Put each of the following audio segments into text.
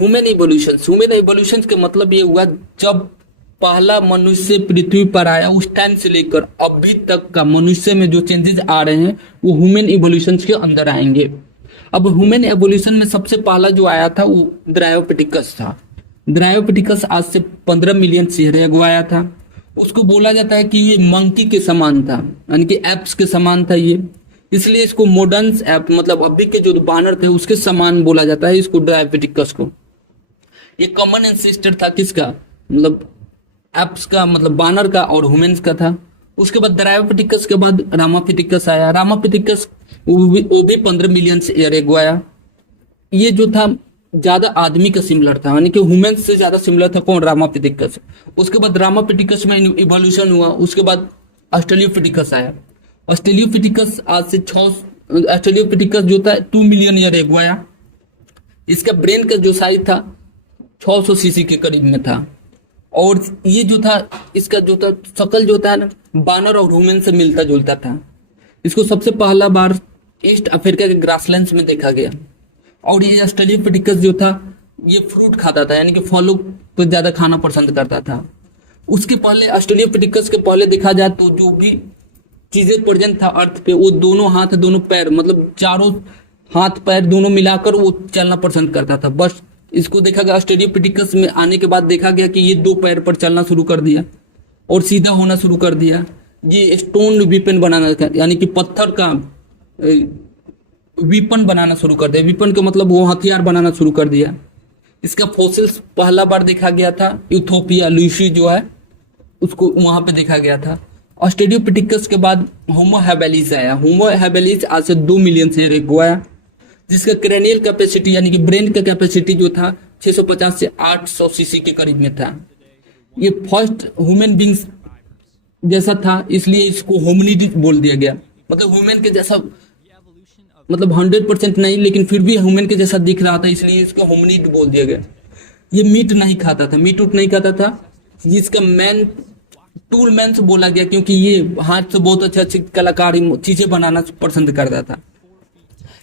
Human evolution के मतलब ये हुआ जब पहला मनुष्य पृथ्वी पर आया उस टाइम से लेकर अभी तक का मनुष्य में जो चेंजेस आ रहे हैं वो ह्यूमन इवोल्यूशन के अंदर आएंगे। अब ह्यूमन एवोल्यूशन में सबसे पहला जो आया था वो ड्रायोपिटिकस था। ड्रायोपिटिकस आज से 15 मिलियन ईयर अगो आया था। उसको बोला जाता है कि ये मंकी के समान था, यानी कि एप्स के समान था ये, इसलिए इसको मॉडर्न एप मतलब अभी के जो बानर थे उसके समान बोला जाता है इसको, ड्रायोपिटिकस को। ये कॉमन एंसेस्टर था किसका, मतलब एप्स का, मतलब बानर का और ह्यूमंस का था। उसके बाद ड्रायोपिटिकस के बाद रामापिटिकस आया। रामापिटिकस वो भी 15 मिलियन ईयर अगो आया। ये जो था ज्यादा आदमी का सिमिलर था, यानी कि ह्यूमंस से ज्यादा सिमिलर था कौन, रामापिटिकस। उसके बाद रामापिटिकस में इवोल्यूशन हुआ। उसके बाद ऑस्ट्रेलियोपिटिकस आया। ऑस्ट्रेलियोपिटिकस आज से ऑस्ट्रेलियोपिटिकस जो था 2 मिलियन ईयर अगो आया। इसका ब्रेन का जो साइज था 600 सीसी के करीब में था। और ये जो था इसका जो था शक्ल जो था ना बानर और ह्यूमन से मिलता जुलता था। इसको सबसे पहला बार ईस्ट अफ्रीका के ग्रासलैंड्स में देखा गया। और ये ऑस्ट्रेलियोपिटिकस जो था ये फ्रूट खाता था, यानी कि फलों को ज्यादा खाना पसंद करता था। उसके पहले ऑस्ट्रेलियोपिटिकस के पहले देखा जाए तो जो भी चीजें प्रेजेंट था अर्थ पे वो दोनों हाथ दोनों पैर मतलब चारों हाथ पैर दोनों मिलाकर वो चलना पसंद करता था। बस इसको देखा गया ऑस्ट्रेलियोपिटिकस में आने के बाद देखा गया कि ये 2 पैर पर चलना शुरू कर दिया और सीधा होना शुरू कर दिया। ये स्टोन वीपन बनाना यानी कि पत्थर का वीपन बनाना शुरू कर दिया। वीपन का मतलब वो हथियार बनाना शुरू कर दिया। इसका फॉसिल्स पहला बार देखा गया था इथियोपिया, लुइसी जो है उसको वहां पे देखा गया था। ऑस्ट्रेलियोपिटिकस के बाद होमो हैबिलिस आया। होमो हैबिलिस आज से 2 मिलियन से अगो आया, जिसका क्रेनियल कैपेसिटी यानी कि ब्रेन का कैपेसिटी जो था 650 से 800 सीसी के करीब में था। ये फर्स्ट ह्यूमन बींग्स जैसा था, इसलिए इसको होमिनिड बोल दिया गया। मतलब ह्यूमन के जैसा, मतलब 100% नहीं लेकिन फिर भी ह्यूमन के जैसा दिख रहा था, इसलिए इसको होमिनिड बोल दिया गया। ये मीट नहीं खाता था, मीट उट नहीं खाता था। इसका मैन टूल मैन से बोला गया क्योंकि ये हाथ से बहुत अच्छे अच्छे कलाकारी चीजें बनाना पसंद करता था।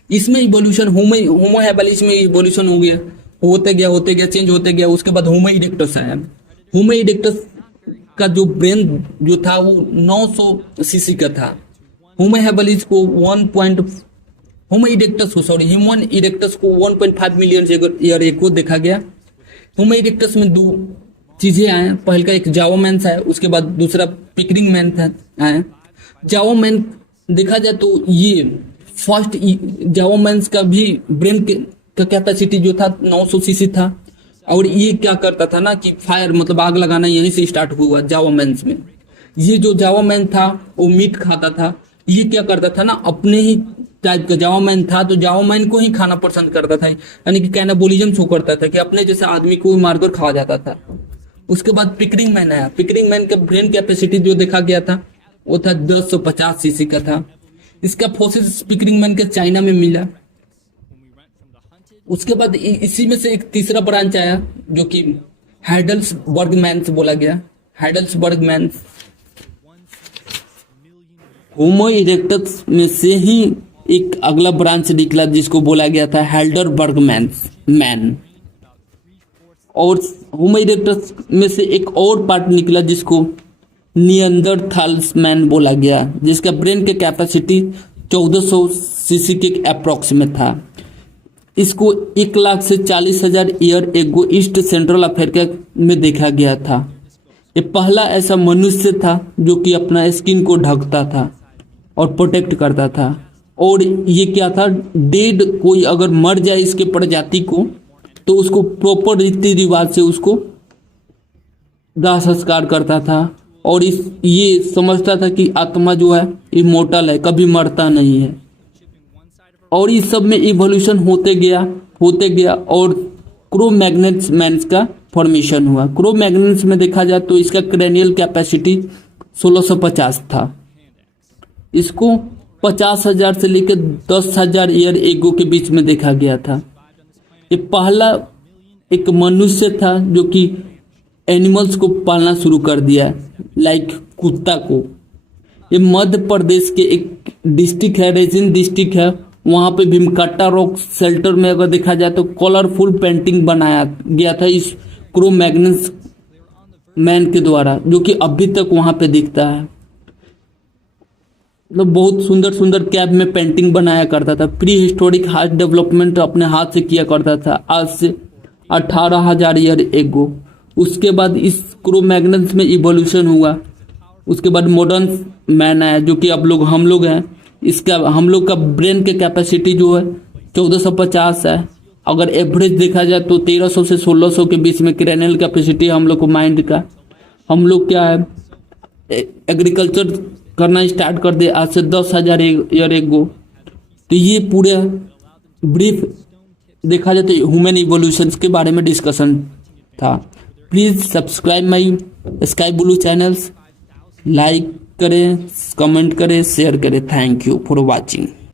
इसमें इवोल्यूशन होमो हैबिलिस में इवोल्यूशन हो गया, होते गया चेंज होते गया। उसके बाद होमो इरेक्टस आया। होमो इरेक्टस का जो ब्रेन जो था वो 900 सीसी का था। होमो हैबिलिस को ह्यूमन इरेक्टस को 1.5 मिलियन ईयर अगो देखा गया। होमो इरेक्टस में 2 चीजें आए। पहले का एक जावा मैन आया, उसके बाद दूसरा पिकरिंग मैन आया। जावा मैन देखा जाए तो ये फर्स्ट जावा मैन का भी ब्रेन का कैपेसिटी जो था 900 सीसी था। और ये क्या करता था ना कि फायर मतलब आग लगाना यहीं से स्टार्ट हुआ जावा मैन में। ये जो जावा मैन था वो मीट खाता था। ये क्या करता था ना, अपने ही टाइप का जावा मैन था तो जावा मैन को ही खाना पसंद करता था, यानी कि कैनाबोलिज्म शो करता था कि अपने जैसे आदमी को मारकर खा जाता था। उसके बाद पिकरिंग मैन आया। पिकरिंग मैन का ब्रेन कैपेसिटी जो देखा गया था वो था 1050 सीसी का था। इसका फोसिल्स पिकरिंग मैन के चाइना में मिला। उसके बाद इसी में से एक तीसरा ब्रांच आया जो कि हाइडल्सबर्ग मैन से बोला गया। हाइडल्सबर्ग मैन होमो इरेक्टस में से ही एक अगला ब्रांच निकला जिसको बोला गया था हाइडलबर्ग मैन। और होमो इरेक्टस में से एक और पार्ट निकला जिसको नियंदरथाल्स मैन बोला गया, जिसका ब्रेन के कैपेसिटी 1400 सीसी के अप्रोक्स में था। इसको 1 लाख से 40,000 year ago east central Africa में देखा गया था। ये पहला ऐसा मनुष्य था जो कि अपना स्किन को ढकता था और प्रोटेक्ट करता था। और ये क्या था, डेड कोई अगर मर जाए इसके प्रजाति को तो उसको प्रॉपर रीति रिवाज से उसको दाह संस्कार करता था। और ये समझता था कि आत्मा जो है इमोर्टल है, कभी मरता नहीं है। और इस सब में इवोल्यूशन होते गया और क्रो-मैग्नस मैन्स का फॉर्मेशन हुआ। क्रो-मैग्नस में देखा जाए तो इसका क्रेनियल कैपेसिटी 1650 था। इसको 50,000 से लेकर 10,000 ईयर एगो के बीच में देखा गया था। ये पहला एक मनुष्य था जो कि एनिमल्स को पालना शुरू कर दिया, लाइक कुत्ता को। ये मध्य प्रदेश के एक डिस्ट्रिक्ट है, रेजिन डिस्ट्रिक्ट है, वहाँ पे भीमकट्टा रॉक शेल्टर में अगर देखा जाए तो कलरफुल पेंटिंग बनाया गया था इस क्रो मैग्नस मैन के द्वारा, जो कि अभी तक वहाँ पे दिखता है। मतलब बहुत सुंदर सुंदर कैब में पेंटिंग बनाया करता था। प्री हिस्टोरिक हार्ट डेवलपमेंट अपने हाथ से किया करता था आज से 18,000 ईयर एगो। उसके बाद इस क्रो मैग्नस में इवोल्यूशन हुआ। उसके बाद मॉडर्न मैन आया, जो कि अब हम लोग हैं। इसका हम लोग का ब्रेन के कैपेसिटी जो है 1450 है। अगर एवरेज देखा जाए तो 1300 से 1600 के बीच में क्रेनियल कैपेसिटी हम लोग को माइंड का। हम लोग क्या है, एग्रीकल्चर करना स्टार्ट कर दे आज से 10,000 ईयर एगो। तो ये पूरे ब्रीफ देखा जाए तो ह्यूमन इवोल्यूशन के बारे में डिस्कशन था। Please subscribe my sky blue channels, like करें, कमेंट करें, शेयर करें। Thank you for watching.